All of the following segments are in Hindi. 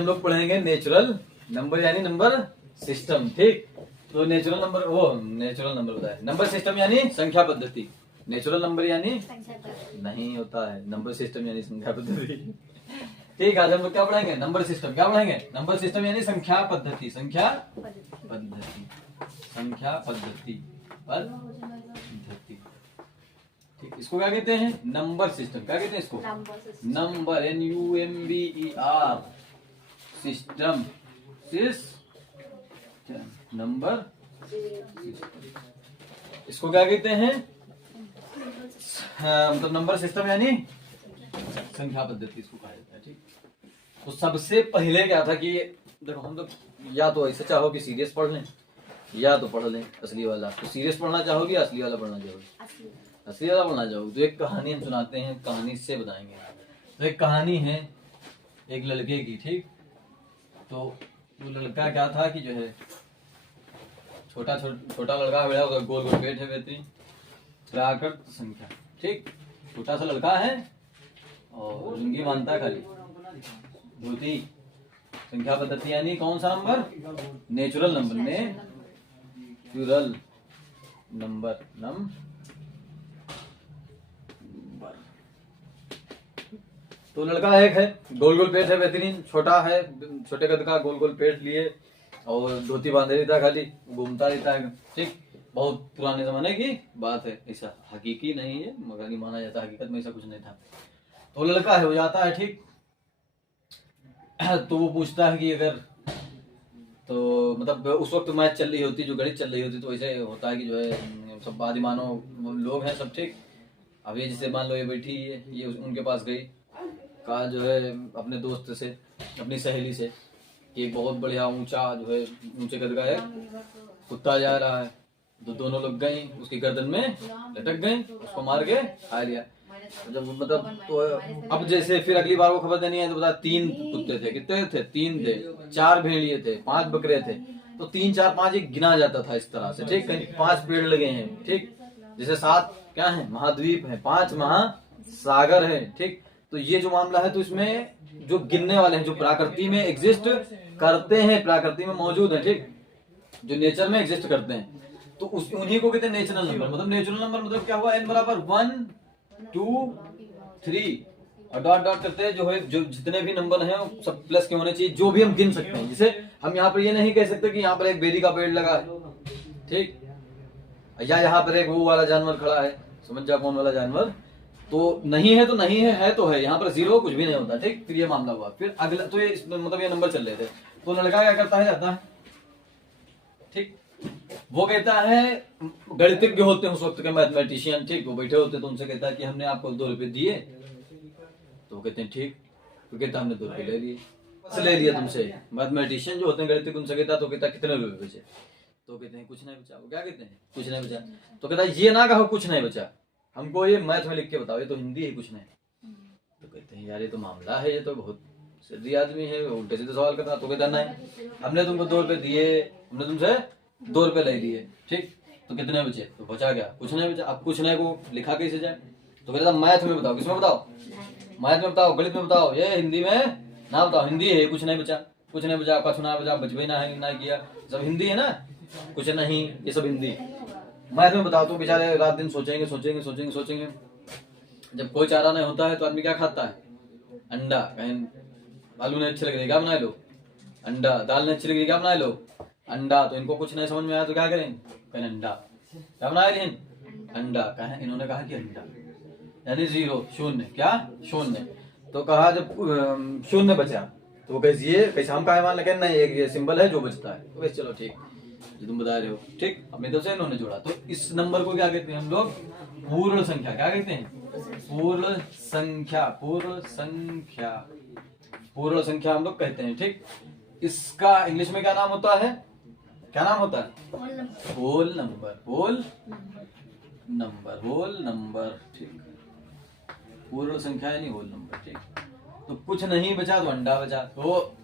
हम लोग पढ़ेंगे नेचुरल नंबर यानी नंबर सिस्टम। ठीक, तो नेचुरल नंबर बताए, नंबर सिस्टम यानी संख्या पद्धति। नेचुरल नंबर यानी नहीं होता है, नंबर सिस्टम यानी संख्या पद्धति। ठीक, आज हम लोग क्या पढ़ेंगे? Number system. क्या पढ़ेंगे? नंबर सिस्टम यानी संख्या पद्धति। संख्या पद्धति, संख्या पद्धति, पद्धति। ठीक, इसको क्या कहते हैं? Number system. क्या कहते हैं इसको? Number, NUMBER, system, number system. इसको क्या कहते हैं? मतलब नंबर सिस्टम यानी संख्या पद्धति इसको कहा जाता है। ठीक, तो सबसे पहले क्या था कि देखो हम लोग या तो ऐसे चाहो कि सीरियस पढ़ लें या तो पढ़ लें असली वाला। तो सीरियस पढ़ना चाहोगी या असली वाला पढ़ना चाहोगी? असली वाला पढ़ना चाहोगी तो एक कहानी हम सुनाते हैं, कहानी से बताएंगे। तो एक कहानी है एक लड़के की। ठीक, तो वो लड़का क्या था कि जो है छोटा लड़का बड़ा गोल गोल पेट है, बेहतरीन प्राकृत संख्या। ठीक, छोटा सा लड़का है और लुंगी मानता है खाली, धोती। संख्या पद्धति यानी कौन सा number? Natural number. Natural number, तो लड़का एक है, गोल गोल पेट है, बेहतरीन, छोटा है, छोटे कद का, गोल गोल पेट लिए और धोती बांधे रहता है, खाली घूमता रहता है। ठीक, बहुत पुराने जमाने की बात है, ऐसा हकीकी नहीं है मगर नहीं माना जाता, हकीकत में ऐसा कुछ नहीं था। तो लड़का है, हो जाता है। ठीक, तो वो पूछता है कि अगर तो मतलब उस वक्त मैच चल रही होती, जो गणित चल रही होती, तो ऐसे होता है कि जो है सब आदिमानो लोग हैं सब। ठीक, अब ये जैसे मान लो ये बैठी है, ये उनके पास गई, कहा जो है अपने दोस्त से, अपनी सहेली से कि बहुत बढ़िया ऊंचा जो है ऊंचे कद का है कुत्ता जा रहा है। तो दोनों लोग गए, उसकी गर्दन में लटक गए, उसको मार के खा लिया। जब मतलब तो अब जैसे फिर अगली बार वो खबर देनी है तो बता 3 कुत्ते थे, कितने थे? 3 थे, 4 भेड़िए थे, 5 बकरे थे। तो 3 4 5 एक गिना जाता था इस तरह से। ठीक, कहीं 5 पेड़ लगे हैं। ठीक, जैसे 7 क्या है? महाद्वीप है, 5 महासागर है। ठीक, तो ये जो मामला है, तो इसमें जो गिनने वाले हैं, जो प्रकृति में एग्जिस्ट करते हैं, प्रकृति में मौजूद है। ठीक, जो नेचर में एग्जिस्ट करते हैं, तो उन्हीं को कहते हैं नेचुरल नंबर। मतलब नेचुरल नंबर मतलब क्या हुआ? n बराबर 1 2 3 और डॉट डॉट करते हैं, जो है जो जितने भी नंबर हैं सब प्लस के होने चाहिए, जो भी हम गिन सकते हैं। जैसे हम यहाँ पर ये नहीं कह सकते कि यहाँ पर एक बेरी का पेड़ लगा है। ठीक, या यहाँ पर एक वो वाला जानवर खड़ा है, समझ जा कौन वाला जानवर, तो नहीं है तो नहीं है तो है, यहाँ पर 0 कुछ भी नहीं होता। ठीक, फिर ये मामला हुआ। फिर अगला तो ये मतलब ये नंबर चल रहे थे, तो लड़का क्या करता है? जाता है, ठीक, वो कहता है, गणितज्ञ होते हैं उस वक्त के मैथमेटिशियन। ठीक, वो बैठे होते, तो उनसे कहता है कि हमने आपको 2 रुपए दिए। तो वो कहते हैं ठीक, तो कहता हमने 2 रुपए ले लिए, ले लिया तुमसे। मैथमेटिशियन जो होते हैं गणितज्ञ, उनसे कहता, तो कहता कितने रुपए बचे? तो कहते हैं कुछ नहीं बचा। वो क्या कहते हैं? कुछ नहीं बचा। तो कहता है ये ना कहो कुछ नहीं बचा, हमको ये मैथ में लिख के बताओ, ये तो हिंदी है, कुछ नहीं। तो कहते हैं यार ये तो मामला है, ये तो बहुत सीधी आदमी है, उल्टे सीधे सवाल करता। तो कहता नहीं, हमने तुमको 2 रुपए दिए, हमने तुमसे 2 रुपए ले लिए। ठीक, तो कितने बचे? तो बचा क्या? कुछ नहीं बचा। अब कुछ नहीं को लिखा कैसे जाए? तो कहता मैथ में बताओ। किसमें बताओ? मैथ में बताओ, गणित में बताओ, ये हिंदी में ना बताओ। हिंदी है, कुछ नहीं बचा, कुछ नहीं बचा, आपका सुना बचा, बच भी ना किया, सब हिंदी है ना, कुछ नहीं, ये सब हिंदी। मैथ में बताओ। तो बेचारे रात दिन सोचेंगे। जब कोई चारा नहीं होता है तो आदमी क्या खाता है? अंडा। कहीं आलू नहीं अच्छे लग रहे, क्या बना लो? अंडा। दाल नहीं अच्छी लग रही, क्या बना लो? अंडा। तो इनको कुछ नहीं समझ में आया तो क्या करें? कहें अंडा। क्या बनाए लेकिन? अंडा। कहें इन्होंने कहा कि अंडा, यानी 0 शून्य। क्या? शून्य। तो कहा जब 0 बचा तो वो कैसे हम कहा मान लगे नहीं, एक ये सिंबल है जो बचता है। तो चलो ठीक, जो तुम बता रहे हो ठीक। अपनी तरफ से इन्होंने जोड़ा, तो इस नंबर को क्या कहते हैं हम लोग? पूर्ण संख्या। क्या कहते हैं? पूर्ण संख्या। पूर्ण संख्या हम लोग कहते हैं। ठीक, इसका इंग्लिश में क्या नाम होता है? क्या नाम होता है? Whole number. ठीक, पूर्ण संख्या यानी होल नंबर। ठीक, तो कुछ नहीं बचा तो अंडा बचा। तो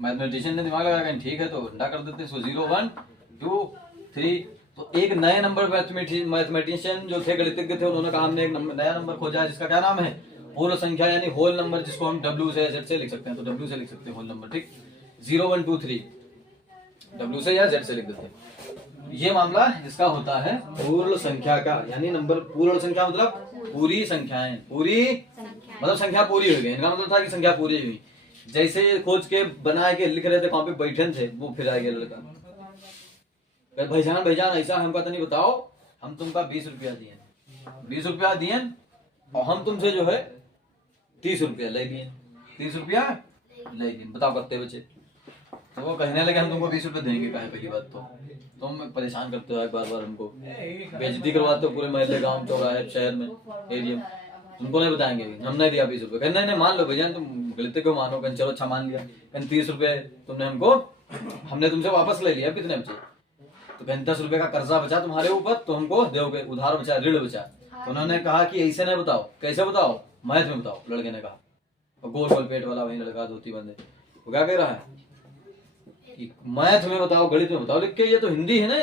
मैथमेटिशियन ने दिमाग लगाया ठीक है तो अंडा कर देते हैं। सो 0 1 2 3। तो एक नए नंबर मैथमेटिशियन जो थे, गणितज्ञ थे, उन्होंने कहा हमने एक नया नंबर खोजा है जिसका क्या नाम है? पूर्ण संख्या यानी होल नंबर, जिसको हम W से Z से लिख सकते हैं, तो W से लिख सकते हैं होल नंबर, ठीक। 0 1 2 3 W से या Z से लिख देते हैं। ये मामला जिसका होता है पूर्ण संख्या का, यानी नंबर पूर्ण संख्या मतलब पूरी संख्याएं, पूरी मतलब संख्या पूरी हो गई, इनका मतलब था कि संख्या पूरी हुई। जैसे खोज के बना के लिख रहे थे, कॉपी बैठे थे, वो फिर आ गया लड़का, भाईजान भाईजान ऐसा हमको तो नहीं बताओ, हम तुमका 20 रुपया दिए, 20 रुपया दिए और हम तुमसे जो है 30 रुपया ले लिए, 30 रुपया ले लिए, बताओ कितने बचे। तो वो कहने लगे हम तुमको 20 रुपये देंगे, कहे पहली बात तो तुम परेशान करते हो बार बार, हमको बेइज्जती करवाते हो पूरे मोहल्ले, गांव, चौराहे, शहर में, एरिया में, तुमको नहीं बताएंगे, हम नहीं दिया 20 रुपये। कहने नहीं मान लो भैया, तुम गलती क्यों मानो, कहने चलो अच्छा मान लिया, कहने 30 रुपये तुमने हमको, हमने तुमसे वापस ले लिया, कितने बचे, तो कहने 10 रुपये का कर्जा बचा तुम्हारे ऊपर, तो हमको दोगे, उधार बचा, ऋण बचा। तो उन्होंने कहा कि ऐसे नहीं बताओ, कैसे बताओ, मैथ में बताओ, लड़के ने कहा। और गोल गोल पेट वाला वही लड़का, धोती बंदे, वो क्या कह रहा है कि मैथ में बताओ, गणित में बताओ लिख के। ये तो हिंदी है ना,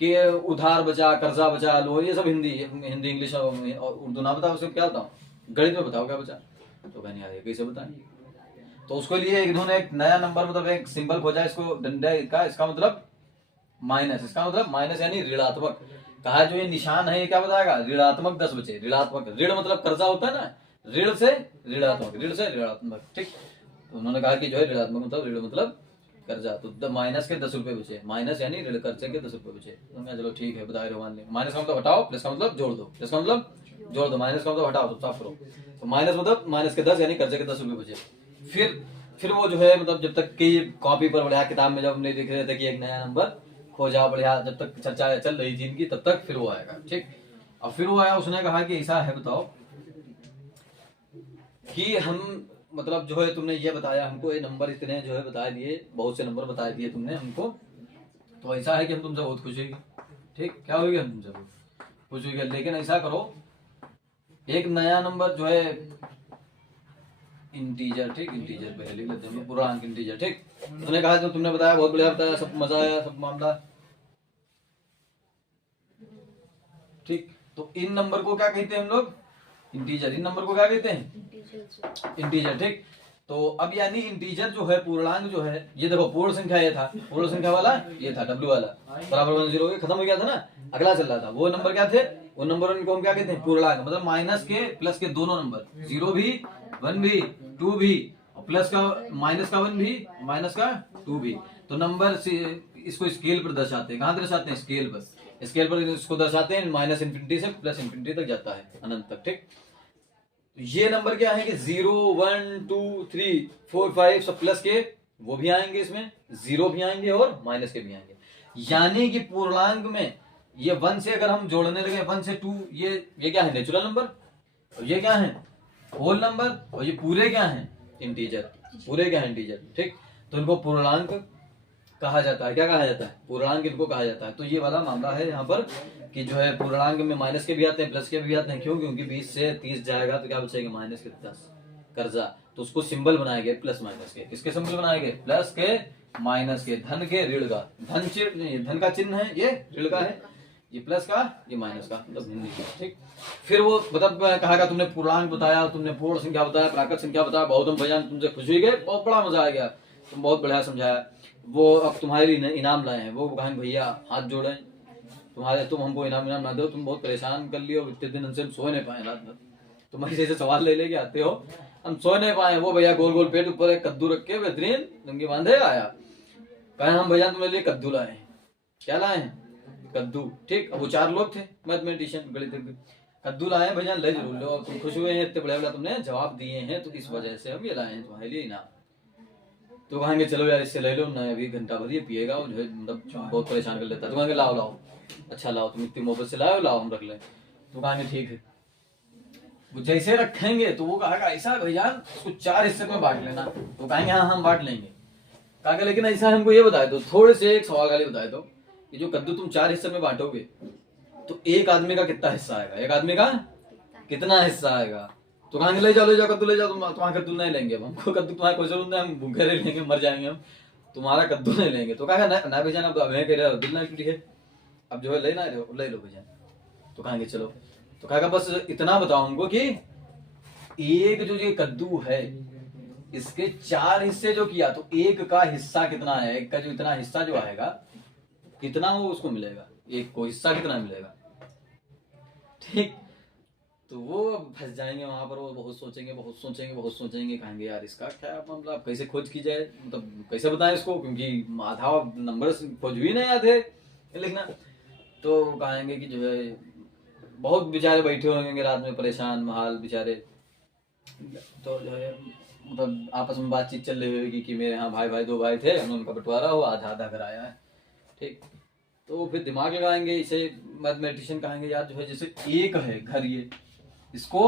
कि उधार बचा, कर्जा बचा, लो, ये सब हिंदी, इंग्लिश और उर्दू ना बताओ, उसको क्या बताओ, गणित में बताओ क्या बचा। तो कहने यार कैसे बताएं, तो उसके लिए इन्होंने एक नया नंबर, मतलब एक सिंबल खोजा इसको डंडे का, इसका मतलब माइनस, इसका मतलब माइनस यानी ऋणात्मक। कहा जो ये निशान है ये क्या बताएगा, ऋणात्मक 10 बचे, ऋणात्मक, ऋण मतलब कर्जा होता है ना, ऋण से ऋणात्मक, ऋण से ऋणात्मक, ठीक। तो उन्होंने कहा कि जो है ऋणात्मक मतलब ऋण मतलब कर्जा, तो माइनस के 10 रुपए बचे, माइनस यानी ऋण कर्जे के 10 रुपए बचे। तो मैं चलो ठीक है बता रहे हो, मान लें। माइनस का मतलब हटाओ, प्लस का मतलब जोड़ दो, प्लस का मतलब जोड़ दो, माइनस का मतलब हटाओ, तो साफ करो। तो माइनस मतलब माइनस के 10 यानी कर्जे के 10 रुपए बचे। फिर वो जो है मतलब जब तक कि कॉपी पर बढ़िया, किताब में जब हमने लिख रहे थे कि एक नया नंबर खोजा बढ़िया, जब तक चर्चा चल रही थी इनकी, तब तक फिर वो आएगा, ठीक। और फिर वो आया, उसने कहा कि ऐसा है बताओ कि हम मतलब जो है तुमने ये बताया हमको, ये नंबर इतने जो है बता दिए, बहुत से नंबर बता दिए तुमने हमको, तो ऐसा है कि हम तुमसे बहुत खुश होगी, ठीक। क्या होगी, हम तुमसे खुश होगी, लेकिन ऐसा करो एक नया नंबर जो है इंटीजर, ठीक, इंटीजर पहले लिख लेते हैं, पूर्णांक इंटीजर, ठीक। उसने कहा जो तुमने बताया बहुत बढ़िया बताया, सब मजा आया, सब मामला ठीक। तो इन नंबर को क्या कहते हैं हम लोग, इंटीजर। इन नंबर को क्या कहते हैं, इंटीजर, ठीक। तो अब यानी इंटीजर जो है, पूर्णांक जो है, ये देखो पूर्ण संख्या ये था, पूर्ण संख्या वाला ये था, W वाला बराबर 1 0 खत्म हो गया था ना, अगला चल रहा था, वो नंबर क्या थे, वो नंबर इनको हम क्या कहते हैं, पूर्णांक, मतलब माइनस के प्लस के दोनों नंबर, 0 भी 1 भी 2 भी, और प्लस का माइनस का 1 भी माइनस का 2 भी। तो नंबर से इसको स्केल पर दर्शाते हैं, कहाँ दर्शाते हैं, स्केल पर, स्केल पर इसको दर्शाते हैं माइनस इंफिनिटी से प्लस इंफिनिटी तक जाता है, अनंत तक, ठीक। ये नंबर क्या है कि 0 1 2 3 4 5 सब प्लस के वो भी आएंगे, इसमें 0 भी आएंगे और माइनस के भी आएंगे। यानी कि पूर्णांक में ये 1 से अगर हम जोड़ने लगे, 1 से 2, ये क्या है, नेचुरल नंबर, और ये क्या है, होल नंबर, और ये पूरे क्या है, इंटीजर, पूरे क्या है, इंटीजर, ठीक। तो इनको पूर्णांक कहा जाता है, क्या कहा जाता है, पूर्णांक इनको कहा जाता है। तो ये वाला मामला है यहाँ पर कि जो है पूर्णांक में माइनस के भी आते हैं, प्लस के भी आते हैं, क्यों, क्योंकि 20 से 30 जाएगा तो क्या बचेगा, माइनस के 10 कर्जा। तो उसको सिंबल बनाए गए प्लस माइनस के, किसके सिंबल बनाए गए, प्लस के माइनस के, धन के ऋण का, धन का चिन्ह है ये, ऋण का है ये, प्लस का ये माइनस का, मतलब हिंदी का, ठीक। फिर वो मतलब कहा तुमने पूर्णांक बताया, तुमने पूर्ण संख्या बताया, प्राकृत संख्या बताया, बहुत हम भैया तुमसे खुश हुई गए, बहुत बड़ा मजा आ गया, तुम बहुत बढ़िया समझाया। वो अब तुम्हारे लिए इनाम लाए हैं, वो कहेंगे भैया हाथ जोड़े तुम्हारे, तुम हमको इनाम ना दो, तुम बहुत परेशान कर लियो, इतने दिन हमसे हम सो नहीं पाए रात भर, तुम ऐसे सवाल ले लेके आते हो, हम सो नहीं पाए। वो भैया गोल गोल पेट ऊपर एक कद्दू रख के बेहतरीन लंगी बांधे आया, कहे हम भैया तुम्हारे लिए कद्दू लाए हैं, क्या लाए हैं, कद्दू, ठीक। अब वो 4 लोग थे मैथमेटिशियन, गणितज्ञ, कद्दू लाए हैं भैया, ले जरूर लो, तुम खुश हुए हैं, इतने बड़े बड़ा तुमने जवाब दिए हैं, तो इस वजह से हम ये लाए हैं तुम्हारे लिए इनाम। तो कहेंगे चलो यार इससे ले लो ना, अभी घंटा भर ये पिएगा, और जो है मतलब बहुत परेशान कर लेता है। तो कहेंगे लाओ लाओ, अच्छा लाओ, तुम इतनी मोहब्बत से लाओ, लाओ हम रख लें। तो कहेंगे ठीक है। वो जैसे रखेंगे तो वो कहेगा ऐसा भैया उसको 4 हिस्से में बांट लेना, तो कहेंगे हाँ हम बांट लेंगे। कहेंगे लेकिन ऐसा हमको ये बताए दो, थोड़े से एक सवाल खाली बताए दो कि जो कद्दू तुम 4 हिस्से में बांटोगे तो एक आदमी का कितना हिस्सा आएगा, एक आदमी का कितना हिस्सा आएगा। तो कहेंगे ले जाओ कद्दू ले जाओ, तुम्हारा कद्दू नहीं लेंगे, हमको कद्दू तुम्हारा कोई जरूरत नहीं, हम भूखे रह लेंगे, मर जाएंगे हम, तुम्हारा कद्दू नहीं लेंगे। तो कहेगा ना भैया, अब हमें कह रहे हो दिल ना टूटी है, अब जो है लेना ले लो भैया। तो कहेंगे चलो। तो कहेगा बस इतना बताओ हमको कि एक जो ये कद्दू है इसके 4 हिस्से जो किया, तो एक का हिस्सा कितना है, एक का जो इतना हिस्सा जो आएगा कितना वो उसको मिलेगा, एक को हिस्सा कितना मिलेगा। ठीक, तो वो फंस जाएंगे वहां पर, वो बहुत सोचेंगे, कहेंगे यार इसका क्या मतलब कैसे खोज की जाए, मतलब कैसे बताएं इसको, क्योंकि आधा नंबर खोज भी नहीं आते लिखना। तो कहेंगे कि जो है बहुत बेचारे बैठे होंगे रात में परेशान हाल बेचारे, तो जो है मतलब आपस में बातचीत चल रही होगी कि मेरे यहाँ भाई 2 भाई थे, उनका बंटवारा हुआ, आधा आधा कराया है। ठीक, तो फिर दिमाग लगाएंगे, इसे मैथमेटिशियन कहेंगे यार जो है जैसे एक है घर, ये इसको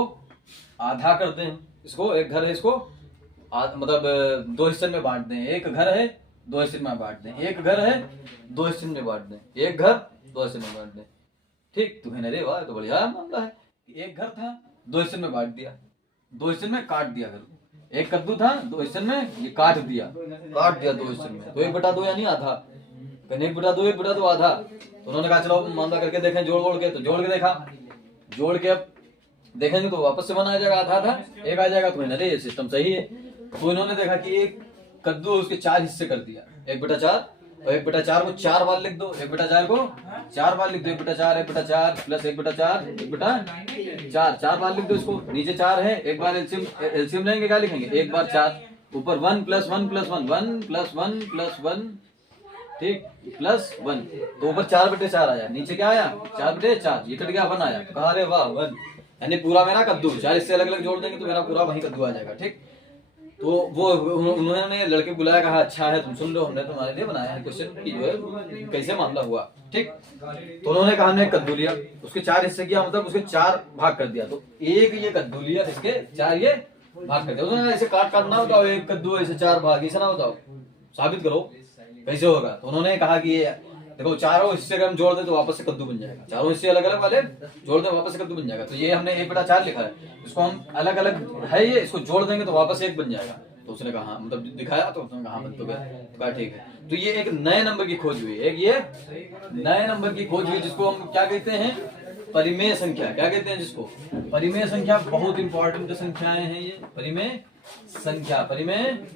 आधा कर दें, इसको एक घर है, इसको मतलब 2 हिस्से में बांट दें, एक घर है 2 हिस्से में बांट दें, एक घर है 2 हिस्से में बांट दें, एक घर 2 हिस्से में बांट दें। ठीक, तो है ना रे वाह, तो बढ़िया मामला है। एक घर था 2 हिस्से में बांट दिया, 2 हिस्से में काट दिया घर, एक कद्दू था 2 हिस्से में ये काट दिया 2 हिस्से में, तो 1/2 यानी आधा, 1/2 आधा। तो उन्होंने कहा चलो मामला करके देखें जोड़ के, तो जोड़ के देखा, जोड़ के अब देखेंगे तो वापस से 1 आ जाएगा, आधा था 1 आ जाएगा, तो अरे ये सिस्टम सही है। तो इन्होंने देखा कि एक कद्दू उसके 4 हिस्से कर दिया, 1/4, और 1/4 को 4 बार लिख दो, 1/4 को 4 बार लिख दो, 1/4 प्लस 1/4 1/4 4 बार लिख दो इसको, नीचे 4 है, एक बार एलसीएम लेंगे, क्या लिखेंगे 1 बार 4, ऊपर 1 + 1 + 1 1 + 1 + 1, ठीक, +1, तो ऊपर 4/4 आया, नीचे क्या आया 4/4, ये कट गया 1 आया, तो कहा अरे वाह 1, यानी पूरा मेरा कद्दू 4 हिस्से अलग अलग जोड़ देंगे तो मेरा पूरा वही कद्दू आ जाएगा। ठीक, तो वो उन्होंने लड़के बुलाया, कहा अच्छा है तुम सुन लो, हमने तुम्हारे लिए बनाया है क्वेश्चन की जो है कैसे मामला हुआ। ठीक, तो उन्होंने कहा हमने एक कद्दू लिया, उसके 4 हिस्से किया, मतलब उसके 4 भाग कर दिया, तो एक ये कद्दू लिया, इसके 4 ये भाग कर दिया। उन्होंने ऐसे काट ना बताओ, एक कद्दू ऐसे 4 भाग, ऐसा ना बताओ, साबित करो कैसे होगा। तो उन्होंने कहा कि ये देखो चारों हिस्से अगर हम जोड़ दे तो वापस से कद्दू बन जाएगा, चारों हिस्से अलग अलग वाले जोड़ दे वापस से कद्दू बन जाएगा। तो ये हमने 1/4 लिखा है, इसको हम अलग अलग है ये, इसको जोड़ देंगे तो वापस 1 बन जाएगा। तो उसने कहा मतलब दिखाया, तो उसने कहा तो कहा ठीक है। तो ये एक नए नंबर की खोज हुई, एक ये नए नंबर की खोज हुई जिसको हम क्या कहते हैं, परिमेय संख्या। क्या कहते हैं जिसको, परिमेय संख्या। बहुत इंपॉर्टेंट संख्याएं हैं ये परिमेय संख्या, परिमेय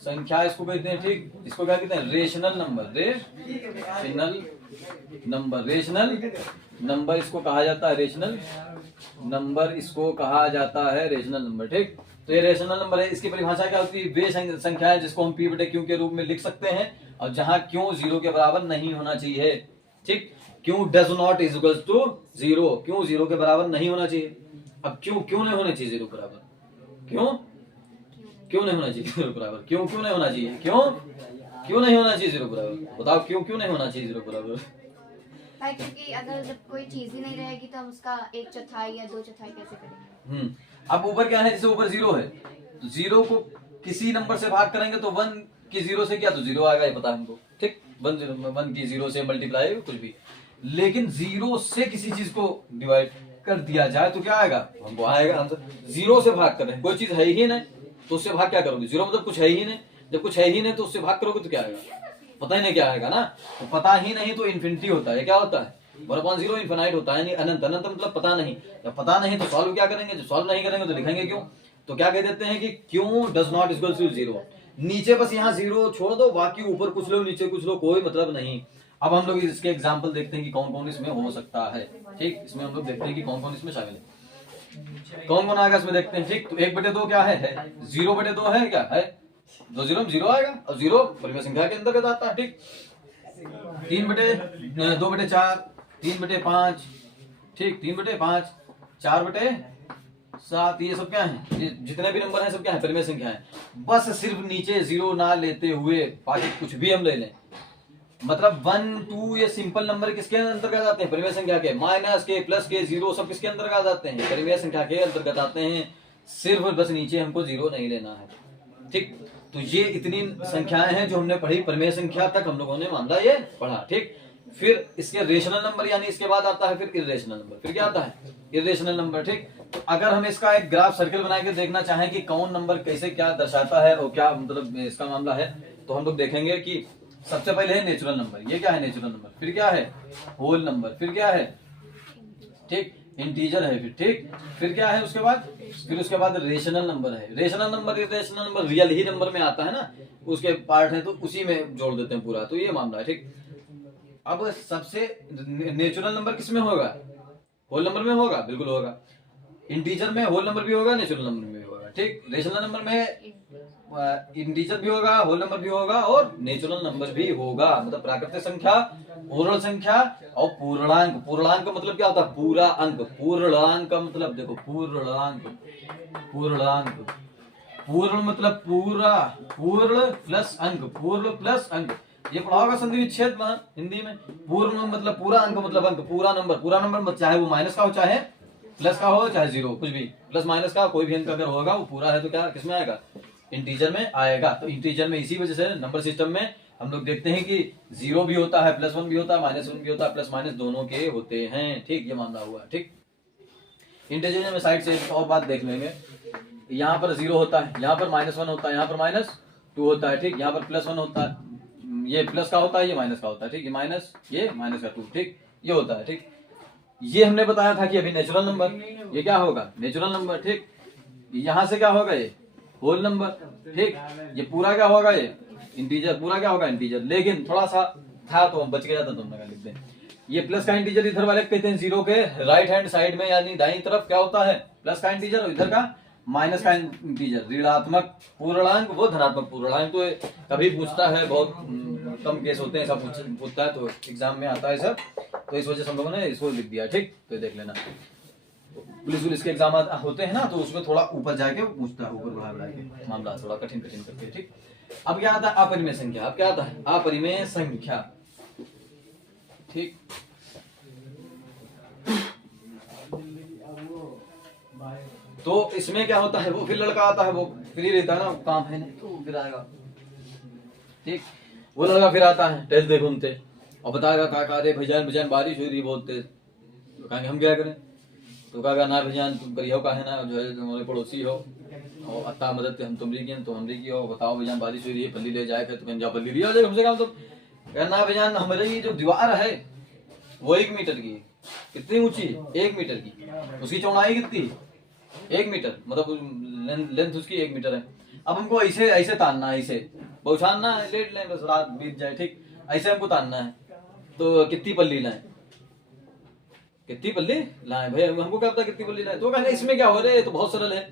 संख्या इसको कहते हैं। ठीक, इसको क्या कहते हैं, rational number, rational number, rational number इसको कहा जाता है, रेशनल नंबर इसको कहा जाता है, रेशनल नंबर। ठीक, तो ये रेशनल नंबर है, इसकी परिभाषा क्या होती है, वे संख्याएं जिसको हम p/q के रूप में लिख सकते हैं और जहां q 0 के बराबर नहीं होना चाहिए। ठीक, q does not is equal to 0, q 0 के बराबर नहीं होना चाहिए। अब क्यों नहीं होना चाहिए 0 बराबर, क्यों नहीं होना चाहिए 0 बराबर, क्यों नहीं होना चाहिए, क्यों नहीं होना चाहिए 0 बराबर, बताओ क्यों नहीं होना चाहिए 0 बराबर। भाई क्योंकि अगर जब कोई चीज ही नहीं रहेगी तो हम उसका 1/4 या 2/4 कैसे करेंगे। अब ऊपर क्या है, जैसे ऊपर 0 है तो 0 को किसी नंबर से भाग करेंगे तो 1 की 0 से क्या, तो 0 आएगा, ये पता है हमको। ठीक, 1 की 0 से मल्टीप्लाई कुछ भी, लेकिन 0 से किसी चीज को डिवाइड कर दिया जाए तो क्या आएगा, हमको आएगा आंसर। 0 से भाग कर रहे हैं, कोई चीज है ही नहीं तो उससे भाग क्या करोगे, 0 मतलब कुछ है ही नहीं, जब कुछ है ही नहीं तो उससे भाग करोगे तो क्या आएगा, पता ही नहीं क्या आएगा ना। तो पता ही नहीं तो इन्फिनिटी होता है, क्या होता है 1/0 इन्फिनाइट होता है, यानी अनंत। अनंत मतलब पता नहीं, जब पता नहीं तो सॉल्व क्या करेंगे, जब सॉल्व नहीं करेंगे तो लिखेंगे क्यों। तो क्या कह देते हैं कि क्यों डज नॉट इक्वल टू 0, नीचे बस यहाँ 0 छोड़ दो, बाकी ऊपर कुछ लो नीचे कुछ लो, कोई मतलब नहीं। अब हम लोग इसके एग्जाम्पल देखते हैं कि कौन कौन इसमें हो सकता है। ठीक, इसमें हम लोग देखते हैं कि कौन कौन इसमें शामिल है, कौन कौन आएगा इसमें देखते हैं। ठीक, तो 1/2 क्या है 0/2 है, क्या है 2 0 में 0 आएगा, और 0 परिमेय संख्या के अंतर्गत आता है। ठीक, 2/4 3/5, ठीक 3/5 4/7, ये सब क्या है, ये जितने भी नंबर हैं सब क्या है, परिमेय संख्या है। बस सिर्फ नीचे 0 ना लेते हुए बाकी कुछ भी हम ले लें, मतलब 1 2 ये सिंपल नंबर किसके अंतर्गत आते हैं, परिमेय संख्या के। माइनस के, प्लस के, 0 सब किसके अंतर्गत आते हैं, परिमेय संख्या के अंतर्गत आते हैं। सिर्फ बस नीचे हमको 0 नहीं लेना है। ठीक, तो ये इतनी संख्याएं हैं जो हमने पढ़ी, परिमेय संख्या तक हम लोगों ने मामला ये पढ़ा। ठीक, फिर इसके रेशनल नंबर, यानी इसके बाद आता है फिर इर्रेशनल नंबर। फिर क्या आता है, इर्रेशनल नंबर। ठीक, तो अगर हम इसका एक ग्राफ सर्कल बना के देखना चाहें कि कौन नंबर कैसे क्या दर्शाता है और क्या मतलब इसका मामला है, तो हम लोग देखेंगे कि सबसे पहले है नेचुरल नंबर। ये क्या है नेचुरल नंबर, फिर क्या है होल नंबर, फिर क्या है, ठीक इंटीजर है फिर, ठीक। फिर क्या है उसके बाद, फिर उसके बाद रेशनल नंबर है। Rational number, irrational number real ही नंबर में आता है ना, उसके पार्ट है तो उसी में जोड़ देते हैं पूरा, तो ये मामला है, ठीक। अब सबसे नेचुरल नंबर किस में होगा, होल नंबर में होगा, बिल्कुल होगा। इंटीजर में होल नंबर भी होगा, नेचुरल नंबर में भी होगा, ठीक। रेशनल नंबर में इंटीजर भी होगा, होल नंबर भी होगा और नेचुरल नंबर भी होगा। मतलब प्राकृतिक संख्या, पूर्ण संख्या और पूर्णांक। पूर्णांक का मतलब क्या होता है, पूरा अंक। पूर्णांक का मतलब देखो, पूर्णांक, पूर्णांक, पूर्ण मतलब पूरा, पूर्ण प्लस अंक, पूर्ण प्लस अंक। ये पढ़ा होगा संधि विच्छेद में हिंदी में। पूर्ण मतलब पूरा, अंक मतलब अंक, पूरा नंबर। पूरा नंबर चाहे वो माइनस का हो, चाहे प्लस का हो, चाहे जीरो, कुछ भी, प्लस माइनस का कोई भी अंक अगर होगा वो पूरा है तो क्या किसमें आएगा, इंटीजर में आएगा। तो इंटीजर में इसी वजह से नंबर सिस्टम में हम लोग देखते हैं कि जीरो भी होता है, प्लस वन भी होता है, माइनस वन भी होता है, प्लस माइनस दोनों के होते हैं, ठीक। ये मामला हुआ, ठीक। इंटीजर में साइड से एक और बात देख लेंगे। यहाँ पर जीरो होता है, यहाँ पर माइनस वन होता है, यहाँ पर माइनस टू होता है, ठीक। यहाँ पर प्लस वन होता है, ये प्लस का होता है, ये माइनस का होता है, ठीक। ये माइनस, ये माइनस का टू, ठीक। ये होता है, ठीक। ये हमने बताया था कि अभी नेचुरल नंबर, ये क्या होगा, नेचुरल नंबर, ठीक। यहां से क्या होगा, ये होल नंबर, ठीक। ये पूरा क्या होगा, ये इंटीजर, पूरा क्या होगा, इंटीजर। लेकिन थोड़ा सा था तो बच गया था, तुमने लिख दे। ये प्लस का इंटीजर इधर वाले कहते हैं जीरो के राइट हैंड साइड में, यानी दाईं तरफ क्या होता है, प्लस का इंटीजर, और इधर का माइनस का इंटीजर। ऋणात्मक पूर्णांक वो धनात्मक पूर्णांक। तो कभी पूछता है, बहुत कम केस होते हैं ऐसा पूछता है, तो एग्जाम में आता है सब, तो इस वजह से हम लोगों ने इसको लिख दिया, ठीक। तो देख लेना, पुलिस के एग्जाम होते हैं ना, तो उसमें थोड़ा ऊपर जाके पूछता है, ऊपर बढ़ा के मामला थोड़ा कठिन करके, ठीक। अब क्या आता है, अपरिमेय संख्या। अब क्या आता है, अपरिमेय संख्या, ठीक। तो इसमें क्या होता है, वो फिर लड़का आता है, वो फ्री रहता है ना, काम है नहीं तो फिर आएगा, ठीक। वो लड़का फिर आता है टहलते घूमते और बताएगा काका रे भैजान भैजान बारिश हो रही बहुत तेज। तो कहेंगे हम क्या करें, तो कहेगा ना भैजान तुम करियो का है ना, जो है तुम्हारे पड़ोसी हो और अत्ता मदद हम तुमरी की तो हमरी की हो, बताओ भैजान बारिश हो रही है, पल्ली ले जाए तो कहीं जा पल्ली लिया जाए हमसे काम। तो कहना भैजान हमारे जो दीवार है वो 1 मीटर की, कितनी ऊंची, 1 मीटर की, उसकी चौड़ाई कितनी, 1 मीटर, मतलब लेंथ उसकी 1 मीटर है। अब हमको ऐसे ऐसे तानना है, ऐसे पहुंचाना है, लेट लें बस रात बीत जाए, ठीक। ऐसे हमको तानना है, तो कितनी पल्ली लाए, कितनी पल्ली लाए भाई, हमको क्या पता कितनी पल्ली लाए। तो कहना इसमें क्या हो रहा है, तो बहुत सरल है,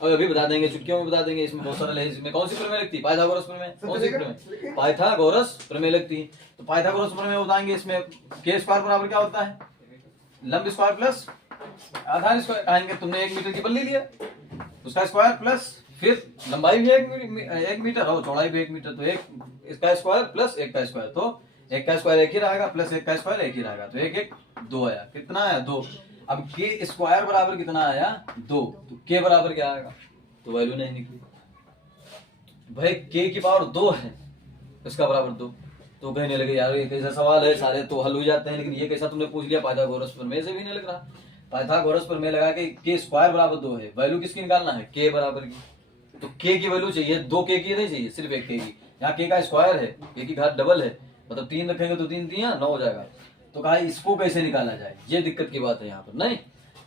और अभी बता देंगे, चुटकियों में बता देंगे, इसमें बहुत सरल है। इसमें कौन सी प्रमेय लगती है, पाइथागोरस प्रमेय। कौन सी प्रमेय, पाइथागोरस प्रमेय लगती है। तो पाइथागोरस प्रमेय बताएंगे, इसमें के स्क्वायर बराबर क्या होता है, लंब स्क्वायर प्लस आधार स्क्वायर। कहेंगे तुमने 1 मीटर की पल्ली लिया, उसका स्क्वायर प्लस फिर लंबाई भी 1 मीटर और चौड़ाई भी 1 मीटर, तो एक इसका स्क्वायर प्लस एक का स्क्वायर, तो एक का स्क्वायर एक ही रहेगा, प्लस एक का स्क्वायर एक ही रहेगा, तो एक एक 2 आया। कितना आया, 2। अब के स्क्वायर बराबर कितना आया, 2। तो के बराबर क्या आएगा, तो वैल्यू नहीं निकली भाई, के की पावर 2 है, इसका बराबर 2। तो कहने लगे यार ये कैसा सवाल है, सारे तो हल हो जाते हैं, लेकिन ये कैसा तुमने पूछ लिया, पाइथागोरस प्रमेय से भी नहीं लग रहा। पाइथागोरस प्रमेय लगा के स्क्वायर बराबर 2 है, वैल्यू किसकी निकालना है, के बराबर की। तो के की वैल्यू चाहिए, 2 के की नहीं चाहिए, सिर्फ 1 के की। यहाँ के का स्क्वायर है, के की घात डबल है, मतलब 3 रखेंगे तो 3 3 9 हो जाएगा। तो कहा इसको कैसे निकाला जाए, ये दिक्कत की बात है यहाँ पर, नहीं।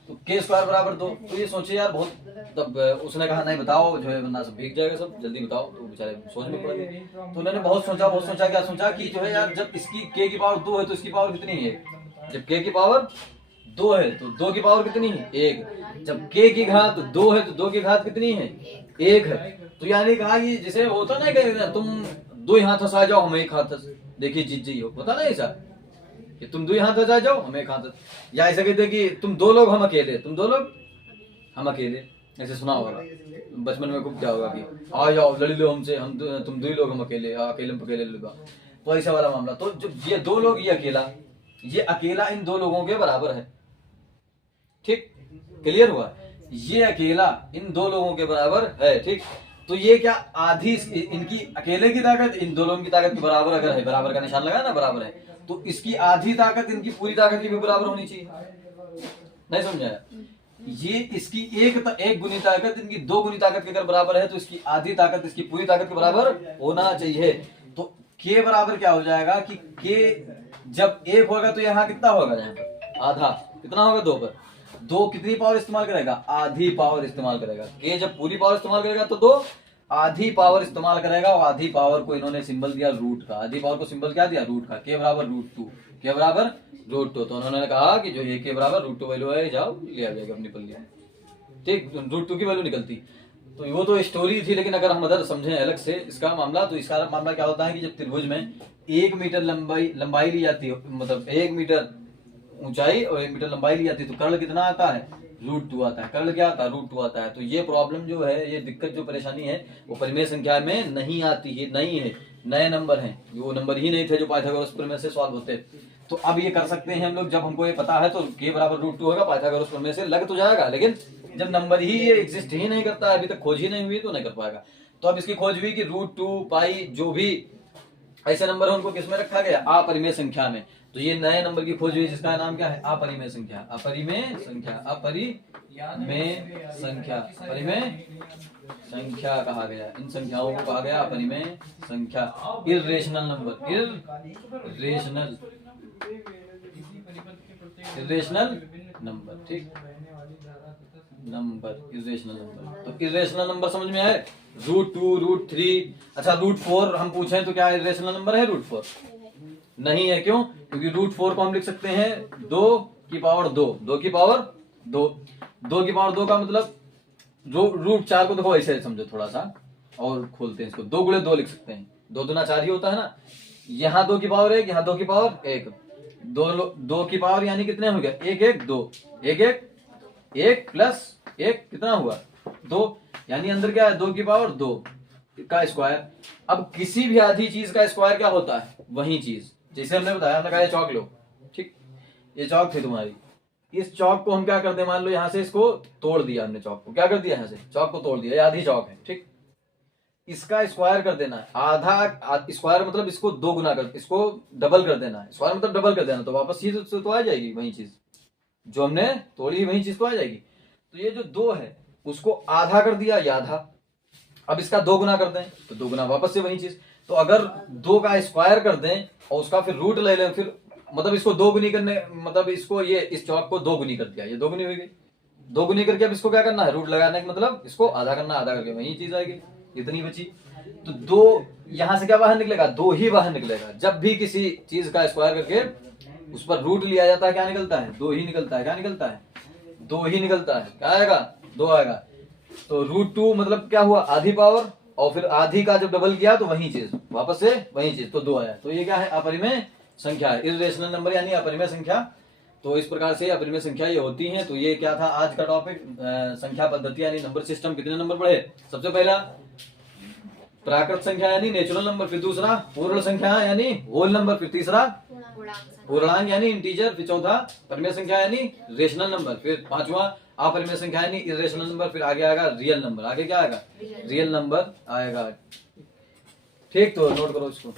तो के स्क्वायर बराबर 2। तो ये सोचे यार बहुत, तब उसने कहा नहीं बताओ जो है वरना सब भीग जाएगा सब, जल्दी बताओ। तो बेचारे सोच में पड़ गए। तो उन्होंने बहुत सोचा, क्या सोचा कि जो है यार जब इसकी के की पावर 2 है तो इसकी पावर कितनी है, जब के की पावर 2 है तो 2 की पावर कितनी है, 1। जब के की घात 2 है तो 2 की घात कितनी है, 1 है। तो यानी कहा कि जैसे होता ना कि तुम 2 हाथ हंसा जाओ हम 1 हाथ, देखिए जीत जी हो, पता ना ऐसा कि तुम 2 हाथ हंसा जाओ हम 1 हाथ, या ऐसा कहते कि तुम 2 लोग हम अकेले, तुम 2 लोग हम अकेले, ऐसे सुना होगा बचपन में। खूब क्या होगा कि आ जाओ लड़ी लो हमसे, हम तुम 2 ही लोग हम अकेले, अकेले लड़ूंगा, तो ऐसा वाला मामला। तो जब ये 2 लोग, ये अकेला इन 2 लोगों के बराबर है, ठीक, क्लियर हुआ, ये अकेला इन 2 लोगों के बराबर है, ठीक। तो ये क्या आधी इनकी अकेले की ताकत इन 2 लोगों की ताकत के बराबर अगर है, बराबर का निशान लगा ना, बराबर है, तो इसकी आधी ताकत इनकी पूरी ताकत की भी बराबर होनी चाहिए, नहीं समझाया। ये इसकी एक गुनी ताकत इनकी 2 गुनी ताकत के अगर बराबर है, तो इसकी आधी ताकत इसकी पूरी ताकत के बराबर होना चाहिए। तो के बराबर क्या हो जाएगा कि के जब 1 होगा तो यहाँ कितना होगा, यहाँ पर आधा, कितना होगा 2 पर, दो कितनी पावर इस्तेमाल करेगा, आधी पावर इस्तेमाल करेगा। के जब पूरी पावर इस्तेमाल करेगा तो दो आधी पावर इस्तेमाल करेगा, और आधी पावर को इन्होंने सिंबल दिया रूट का, आधी पावर को सिंबल क्या दिया, रूट का, के बराबर √2, के बराबर √2। तो उन्होंने कहा कि जो ये के बराबर √2 वैल्यू है, जाओ ले आ जाएगा अपनी पल्ली में, ठीक, √2 की वैल्यू निकलती। तो वो तो स्टोरी थी, लेकिन अगर हम अदर समझें अलग से इसका मामला, तो इसका मामला क्या होता है कि जब त्रिभुज में 1 मीटर लंबाई ली जाती है, मतलब 1 मीटर ऊंचाई और 1 मीटर लंबाई ली जाती है, तो कर्ल कितना आता है, √2 आता है। कर्ल क्या आता है, √2 आता है। तो ये प्रॉब्लम जो है, ये दिक्कत जो परेशानी है, वो परिमेय संख्या में नहीं आती है, नहीं है, नए नंबर हैं, वो नंबर ही नहीं थे जो पाइथागोरस प्रमेय से सॉल्व होते। तो अब ये कर सकते हैं हम लोग, जब हमको ये पता है तो के बराबर √2 होगा, पाइथागोरस प्रमेय से लग तो जाएगा, लेकिन जब नंबर ही ये एग्जिस्ट ही नहीं करता है, अभी तक खोज ही नहीं हुई, तो नहीं कर पाएगा। तो अब इसकी खोज हुई कि √2 पाई जो भी ऐसे नंबर है उनको किसमें रखा गया, अपरिमेय संख्या में। तो ये नए नंबर की खोज हुई जिसका नाम क्या है, अपरिमेय संख्या, अपरिमेय संख्या, अपरिमेय संख्या, अपरिमेय संख्या कहा गया। इन संख्याओं को कहा गया अपरिमेय संख्या, इर्रेशनल नंबर, इर्रेशनल नंबर, ठीक, नंबर, इर्रेशनल नंबर। तो इर्रेशनल नंबर समझ में आए, √2, √3, अच्छा √4 हम पूछें तो क्या इर्रेशनल नंबर है, √4 नहीं है, क्यों, क्योंकि √4 को हम लिख सकते हैं 2 की पावर 2, 2 की पावर 2, 2 की पावर 2 का मतलब √4 को देखो ऐसे समझो थोड़ा सा, और खोलते हैं इसको, 2 गुणे 2 लिख सकते हैं, 2 दूना 4 ही होता है ना। यहाँ 2 की पावर 1, यहाँ 2 की पावर 1, 2 की पावर यानी कितने हो गया, 1 1 2, 1 1 1 प्लस 1 कितना हुआ, 2, यानी अंदर क्या है, 2 की पावर 2 का स्क्वायर। अब किसी भी आधी चीज का स्क्वायर क्या होता है, वही चीज, जैसे हमने बताया, हमने कहा ये चौक लो, ठीक, ये चौक थी तुम्हारी, इस चौक को हम क्या करते हैं, मान लो यहां से इसको तोड़ दिया हमने, चौक को क्या कर दिया, यहां से चौक को तोड़ दिया, ये आधी चौक है, ठीक, इसका स्क्वायर कर देना है, आधा स्क्वायर मतलब इसको 2 गुना कर, इसको डबल कर देना है, स्क्वायर मतलब डबल कर देना, तो वापस चीज तो आ जाएगी वही चीज जो हमने तोड़ी, वही चीज तो आ जाएगी। तो ये जो 2 है उसको आधा कर दिया, ये आधा, अब इसका 2 गुना कर दें तो 2 गुना वापस से वही चीज। तो अगर 2 का स्क्वायर कर दें और उसका फिर रूट ले लें, फिर मतलब इसको 2 गुनी करने, मतलब इसको ये इस चौक को 2 गुनी कर दिया, ये 2 गुनी हो गई, 2 गुनी करके अब इसको क्या करना है, रूट लगाने का मतलब इसको आधा करना, आधा करके वही चीज आएगी, इतनी बची। तो 2 यहां से क्या बाहर निकलेगा, 2 ही बाहर निकलेगा। जब भी किसी चीज का स्क्वायर करके उस पर रूट लिया जाता है, क्या निकलता है, 2 ही निकलता है, क्या निकलता है, 2 ही निकलता है, क्या आएगा, 2 आएगा। तो √2 मतलब क्या हुआ, आधी पावर, और फिर आधी का जब डबल किया तो वही चीज, वापस से वही चीज, तो 2 आया। तो ये क्या है, अपरिमेय संख्या है, इर्रेशनल नंबर यानी अपरिमेय संख्या। तो इस प्रकार से अपरिमेय संख्या ये होती हैं। तो ये क्या था आज का टॉपिक, संख्या पद्धति यानी नंबर सिस्टम। कितने नंबर पढ़े, सबसे पहला प्राकृत संख्या यानी नेचुरल नंबर, फिर दूसरा पूर्ण संख्या यानी होल नंबर, फिर तीसरा पूर्णांक यानी इंटीजर, फिर चौथा परिमेय संख्या यानी रेशनल नंबर, फिर पांचवा अपरिमेय संख्या यानी इर्रेशनल नंबर, फिर आगे आएगा रियल नंबर, आगे क्या आएगा, रियल नंबर आएगा। ठीक, तो नोट करो इसको।